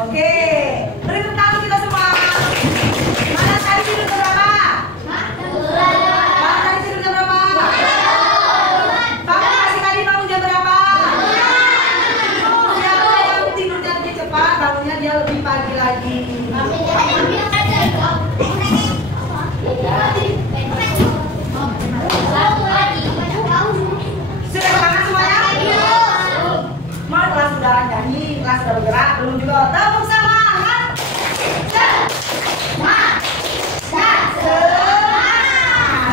Oke, beri tepuk tangan kita semua. Mana tadi tidur jam berapa? Mana tadi tidur jam berapa? Kamu kasih tadi bangun jam berapa? Siapa yang tidurnya lebih cepat, bangunnya dia lebih pagi lagi. Sudah makan semuanya? Mau kelas sudah nyanyi, kelas sudah bergerak, belum juga. Tepuk semangat. Semangat.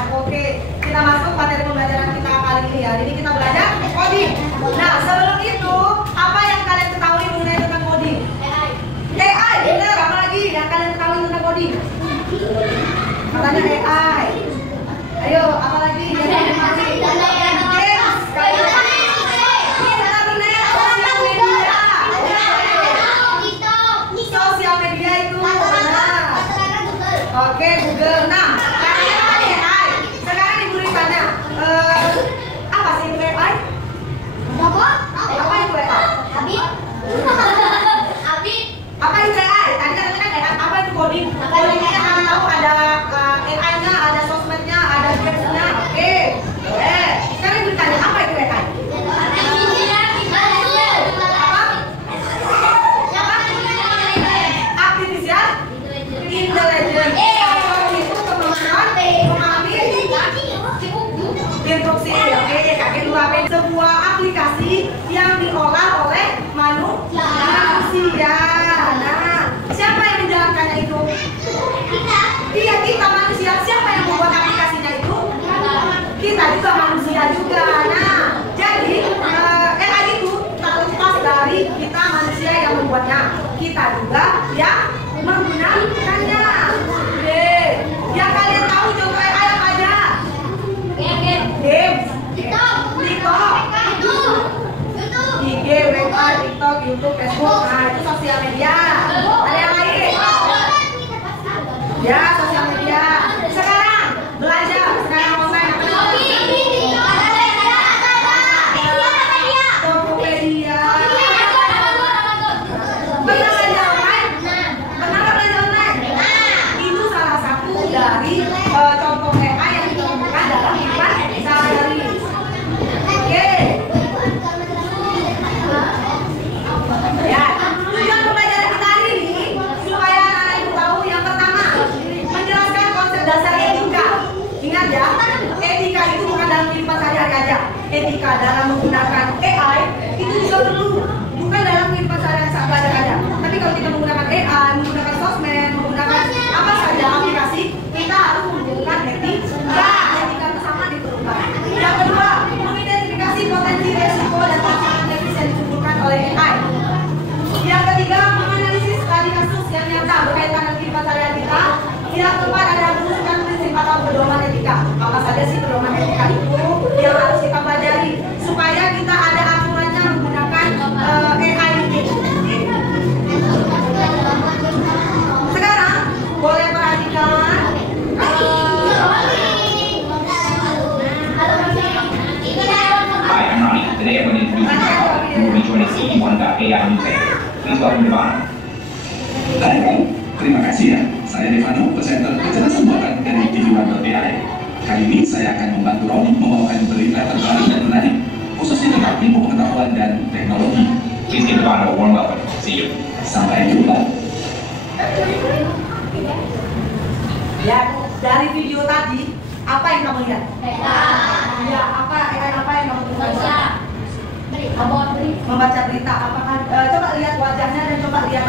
Oke, kita masuk materi pembelajaran kita kali ini ya. Jadi kita belajar coding. Nah, sebelum itu, apa yang kalian ketahui mengenai tentang coding? AI, benar. Apa lagi yang kalian ketahui tentang coding? Katanya AI. Ayo, apa lagi? Sosial media itu benar. Oke, Google. Nah, kalian apa nih AI? Sekarang ibu ditanya, apa sih itu AI? Apa itu AI? Apa itu AI? Tadi katanya kan AI. Apa itu coding? Codingnya kalian tahu ada AI-nya, ada sosmednya, ada games-nya. Oke, boleh. Sekarang ibu ditanya, apa itu AI? Artificial intelligence. Itu kemampuan memahami instruksi. Oke, kakek dua P. Sebuah aplikasi yang diolah oleh manusia. Nah, siapa yang menjalankannya itu? Iya, kita manusia. Siapa yang membuat aplikasinya itu? Kita juga manusia juga. Nah, jadi AI itu terlepas dari kita manusia yang membuatnya. Kita juga yang menggunakannya. Oke, yang kalian tahu contoh AI apa aja? Games, TikTok, IG, WA, TikTok, YouTube, Facebook. Nah, itu sosial media. Ada yang lain? Ya, sosial media. Sekarang belajar, sekarang online. Tokopedia. Pernah belajar online? Pernah nggak belajar online? Itu salah satu dari contoh AI yang ditemukan dalam kehidupan sehari-hari. Oke. Ya, tujuan pembelajaran kita hari ini supaya anak-anak ibu tahu yang pertama menjelaskan konsep dasar etika. Ingat ya, etika itu bukan dalam kehidupan sehari-hari aja. Etika dalam menggunakan AI itu juga perlu, bukan dalam kehidupan sehari-hari saat belajar aja. Tapi kalau kita menggunakan AI, menggunakan sosmed, menggunakan apa saja aplikasi, kita harus menggunakan etika. Etika itu sangat diperlukan. Yang kedua, mengidentifikasi potensi resiko dan tantangan teknis yang ditimbulkan oleh AI. Yang ketiga, menganalisis studi kasus yang nyata berkaitan dengan kehidupan sehari-hari kita. Yang keempat, ada merumuskan prinsip atau pedoman etika. Apa saja sih pedoman etika itu yang harus kita pelajari supaya kita ada aturannya menggunakan AI ini. Sekarang boleh perhatikan. Hi, I'm Rami. Today I'm going to introduce myself. We'll be joining CE1.AI New Tech. Please welcome Devano. Hai Bang, terima kasih ya. Saya Devano, presenter kecerdasan buatan dari TV1.AI. Kali ini saya akan membantu Roni membawakan berita terbaru dan menarik, khususnya tentang ilmu pengetahuan dan teknologi. Please give Devano a warm welcome. See you. Sampai jumpa. Ya, dari video tadi apa yang kamu lihat? Ya, apa yang kamu lihat? Membaca berita. Apakah coba lihat wajahnya dan coba lihat.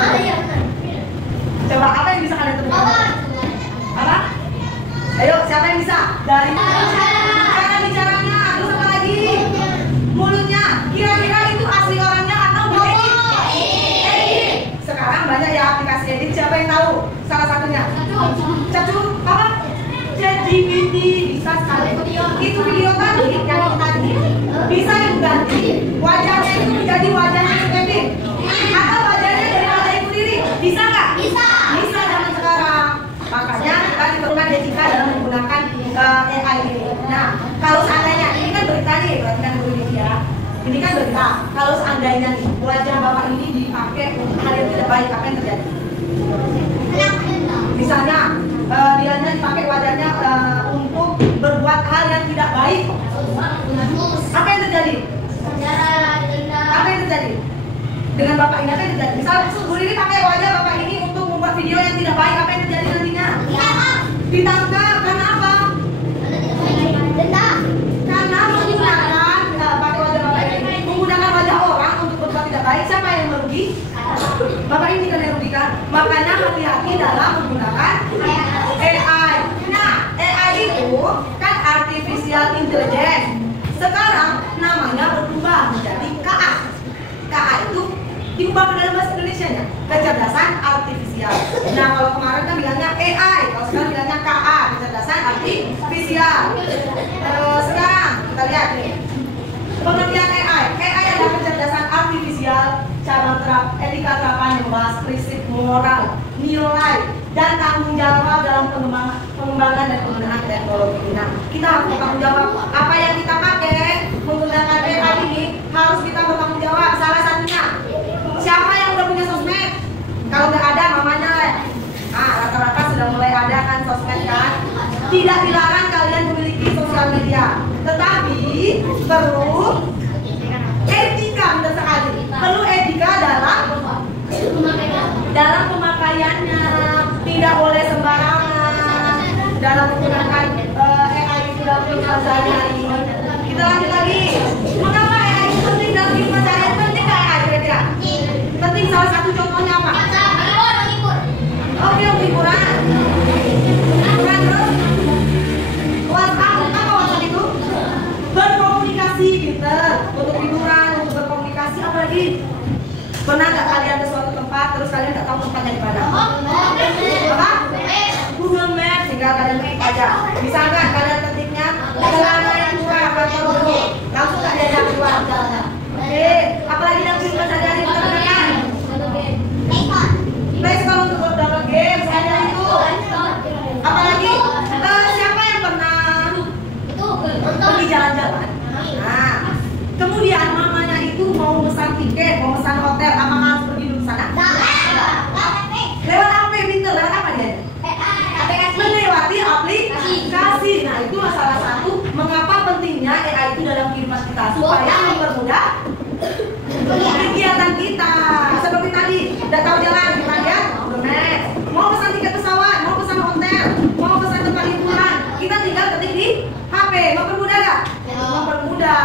Coba apa yang bisa kalian temukan? Apa? Ayo, siapa yang bisa? Dari cara bicaranya, terus apa lagi? Mulutnya. Kira-kira itu asli orangnya atau edit? Edit. Sekarang banyak ya aplikasi edit. Siapa yang tahu? Salah satunya. Cacu apa? ChatGPT bisa sekali. Itu video tadi yang tadi bisa diganti wajahnya itu menjadi wajahnya edit atau wajahnya dari wajah ibu diri. Bisa nggak? Bisa zaman sekarang. Makanya kita diperlukan etika dalam menggunakan AI ini. Nah, Nah, kalau seandainya nih wajah bapak ini dipakai untuk hal yang tidak baik, apa yang terjadi? Misalnya dianya dipakai wajahnya untuk berbuat hal yang tidak baik, apa yang terjadi? Apa yang terjadi dengan bapak ini? Apa yang terjadi? Misal Bu Riri pakai wajah bapak ini untuk membuat video yang tidak baik, apa yang terjadi nantinya? Ditangkap. Karena apa? Karena menggunakan pakai wajah bapak ini, menggunakan wajah orang untuk berbuat tidak baik. Siapa yang merugi? Bapak ini kan yang merugikan. Makanya hati-hati dalam menggunakan AI. Nah, AI itu kan artificial intelligence. Sekarang namanya berubah menjadi KA. KA itu diubah ke dalam bahasa Indonesia-nya, kecerdasan artifisial. Nah, kalau kemarin kan bilangnya AI, kalau sekarang bilangnya KA, kecerdasan artifisial. Sekarang kita lihat nih pengertian AI. AI adalah kecerdasan artifisial, cara etika terapan yang membahas prinsip moral, nilai, dan tanggung jawab dalam pengembangan dan penggunaan teknologi. Nah, kita harus bertanggung jawab apa yang kita pakai menggunakan AI ini, harus kita bertanggung jawab. Salah satunya, siapa yang udah punya sosmed? Kalau nggak ada, mamanya lah. Nah, rata-rata sudah mulai ada kan sosmed kan? Tidak dilarang kalian memiliki sosial media, tetapi perlu etika, benar sekali. Perlu etika dalam pemakaiannya, tidak boleh sembarangan dalam menggunakan AI itu dalam kehidupan sehari-hari. Kita lanjut lagi. Mengapa AI itu penting dalam kehidupan sehari-hari? Penting nggak AI kira-kira? Penting, salah satu contohnya apa? Oke, hiburan. Terus WhatsApp, apa WhatsApp itu? Berkomunikasi gitu, untuk hiburan, untuk berkomunikasi. Apalagi pernah nggak kalian ke suatu tempat terus kalian nggak tahu tempatnya di mana? Apa? Google Maps, tinggal kalian ketik aja. Misalkan kalian ketiknya celana yang murah atau dulu, langsung nggak diajak keluar jalannya. Oke, apalagi dalam kehidupan sehari-hari kita gunakan Play Store untuk download game, saya itu. Apalagi siapa yang pernah pergi jalan-jalan? Nah, kemudian mamanya itu mau pesan tiket, mau pesan hotel, apa harus pergi dulu sana? Lewat apa? Pinter, lewat apa dia? Melewati aplikasi. Nah, itu salah satu mengapa pentingnya AI itu dalam kehidupan kita, supaya mempermudah kegiatan kita. Seperti tadi, udah tahu jalan, kita lihat Google Maps. Mau pesan tiket pesawat, mau pesan hotel, mau pesan tempat hiburan, kita tinggal ketik di HP. Mempermudah nggak? Mempermudah.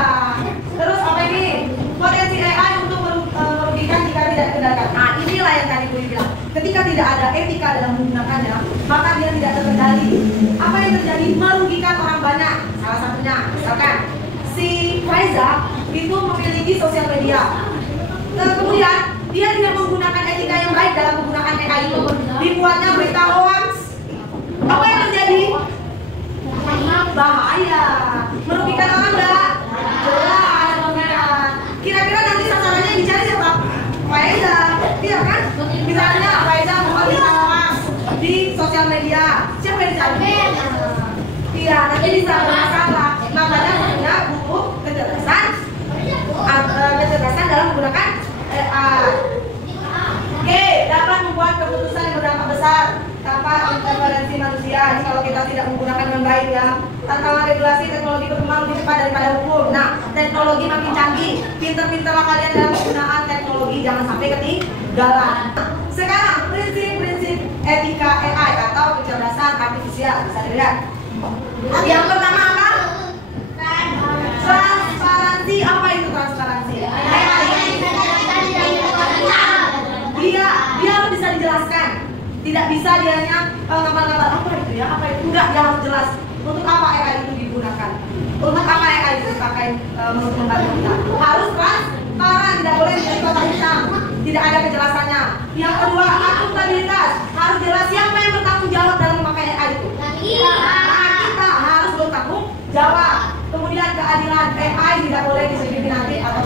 Terus apa ini? Potensi AI untuk merugikan jika tidak dikendalikan. Nah, inilah yang tadi gue bilang. Ketika tidak ada etika dalam menggunakannya, maka dia tidak terkendali. Apa yang terjadi? Merugikan orang banyak. Salah satunya, misalkan si Faiza itu memiliki sosial media. Kemudian dia tidak menggunakan etika yang baik dalam menggunakan AI itu. Dibuatnya berita hoax. Apa yang terjadi? Bahaya. Merugikan orang enggak? Jelas merugikan. Kira-kira nanti sasarannya yang dicari siapa? Faiza. Iya kan? Misalnya Faiza membuat berita hoax di sosial media. Siapa yang dicari? Iya, nanti bisa bermasalah. Makanya punya buku kecerdasan dalam menggunakan AI. G, dapat membuat keputusan yang berdampak besar tanpa intervensi manusia. Ini kalau kita tidak menggunakan dengan baik ya. Tantangan regulasi teknologi berkembang lebih cepat daripada hukum. Nah, teknologi makin canggih. Pinter-pinterlah kalian dalam penggunaan teknologi, jangan sampai ketinggalan. Sekarang prinsip-prinsip etika AI atau kecerdasan artifisial bisa dilihat. Yang pertama apa? Transparansi. Apa itu transparansi? Dia harus bisa dijelaskan. Tidak bisa dianya ngabal-ngabal apa itu ya, apa itu enggak, dia harus jelas. Untuk apa AI itu digunakan? Untuk apa AI itu dipakai untuk membantu kita? Harus transparan, tidak boleh menjadi kotak hitam. Tidak ada kejelasannya. Yang kedua, akuntabilitas. Harus jelas siapa yang bertanggung jawab dalam memakai AI itu. Kita harus bertanggung jawab. Kemudian keadilan, AI tidak boleh diskriminatif atau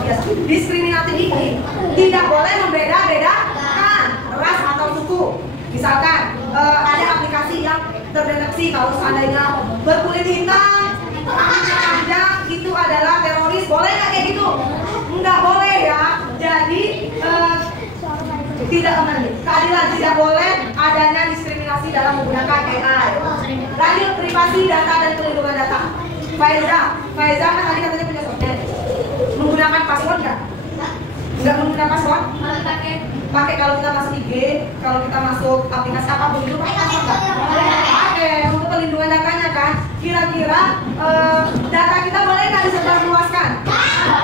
diskriminatif ini tidak boleh membeda-bedakan ras atau suku. Misalkan ada aplikasi yang terdeteksi kalau seandainya berkulit hitam, rambutnya panjang, itu adalah teroris. Boleh nggak kayak gitu? nggak boleh ya. Jadi keadilan tidak boleh adanya diskriminasi dalam menggunakan AI. Lanjut, privasi data dan perlindungan data. Faiza kan tadi katanya punya software. Menggunakan password nggak? Nggak menggunakan password? Pakai kalau kita masuk IG, kalau kita masuk aplikasi apapun itu pakai password nggak? Pakai untuk perlindungan datanya kan. Kira-kira data kita boleh nggak disebarluaskan?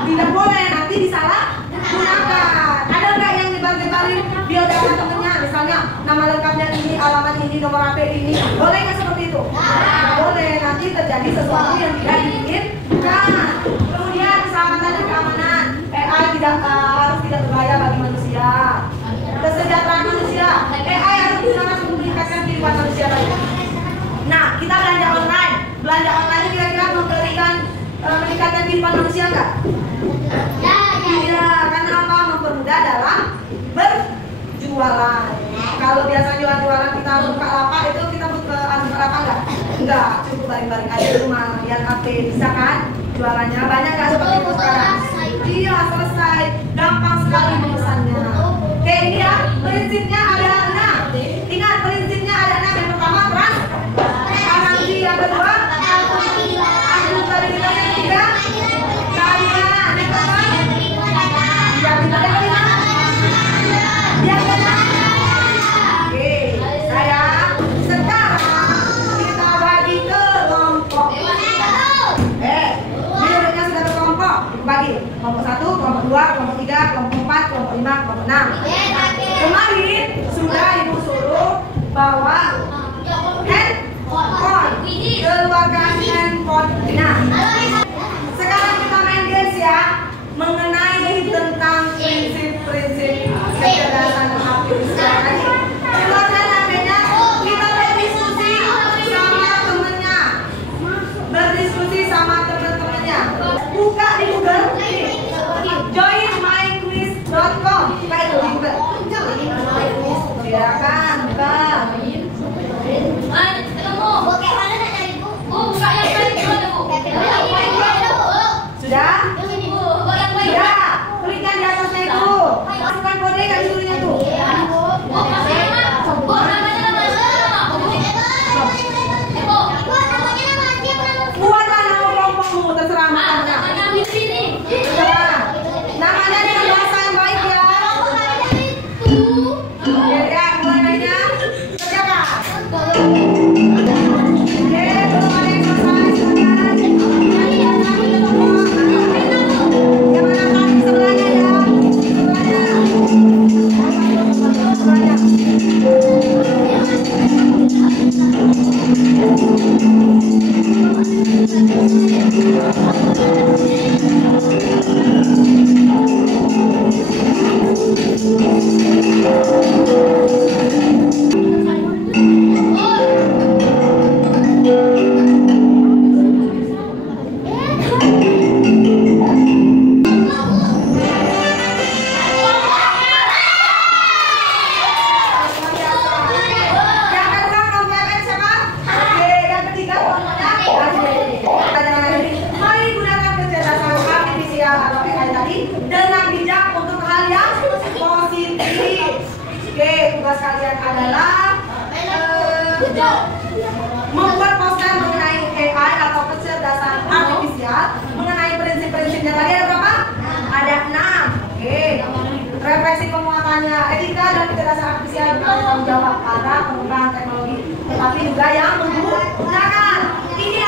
Tidak boleh, nanti disalahgunakan. Ada nggak yang nyebar-nyebarin biodata temennya, misalnya nama lengkapnya ini, alamat ini, nomor HP ini, boleh nggak seperti itu? Nggak boleh, nanti terjadi sesuatu yang tidak diinginkan. Kemudian keselamatan dan keamanan, AI harus tidak berbahaya bagi manusia. Kesejahteraan manusia, AI harus digunakan untuk meningkatkan kehidupan manusia tadi. Nah, kita belanja online kira-kira meningkatkan kehidupan manusia nggak? Iya, karena apa? Mempermudah dalam berjualan. Kalau biasa jualan kita buka lapak itu kita buka lapak nggak? Enggak, cukup baring-baring aja di rumah, lihat HP, bisa kan? Jualannya banyak nggak seperti itu sekarang? Iya, selesai, gampang sekali memesannya. Oke, ini ya, prinsipnya ada 6. Ingat, prinsipnya ada 6. Yang pertama, transparansi. Yang kedua, akuntabilitas. Yang ketiga, keadilan. Yang keempat, yang keenam. Oke, sayang, sekarang kita bagi kelompok. Menurutnya sudah berkelompok, bagi kelompok 1, kelompok 2, kelompok 3, kelompok 4, kelompok 5, kelompok 6. Kemarin sudah ibu suruh bawa handphone, keluarkan handphone. Nah, sekarang kita main games ya, mengenai tentang prinsip-prinsip kecerdasan artifisial tadi. Keluarkan HP-nya, kita berdiskusi sama teman-temannya. Buka di Google, joinmyquiz.com. Kayak di Google. Ya kan, buka. Sudah? Sudah. Klikkan di atasnya itu. Masukkan kode kan dulunya tuh. Buatlah nama kelompokmu, terserah namanya. Terserah. Namanya dengan bahasa yang baik ya. Ya, mulai mainnya. Kerjakan. Tugas kalian adalah membuat poster mengenai AI atau kecerdasan artifisial, mengenai prinsip-prinsipnya. Tadi ada berapa? Ada 6. Oke. Refleksi pemuatannya, etika dan kecerdasan artifisial bertanggung jawab pada pengembangan teknologi, tetapi juga yang menggunakan. Ini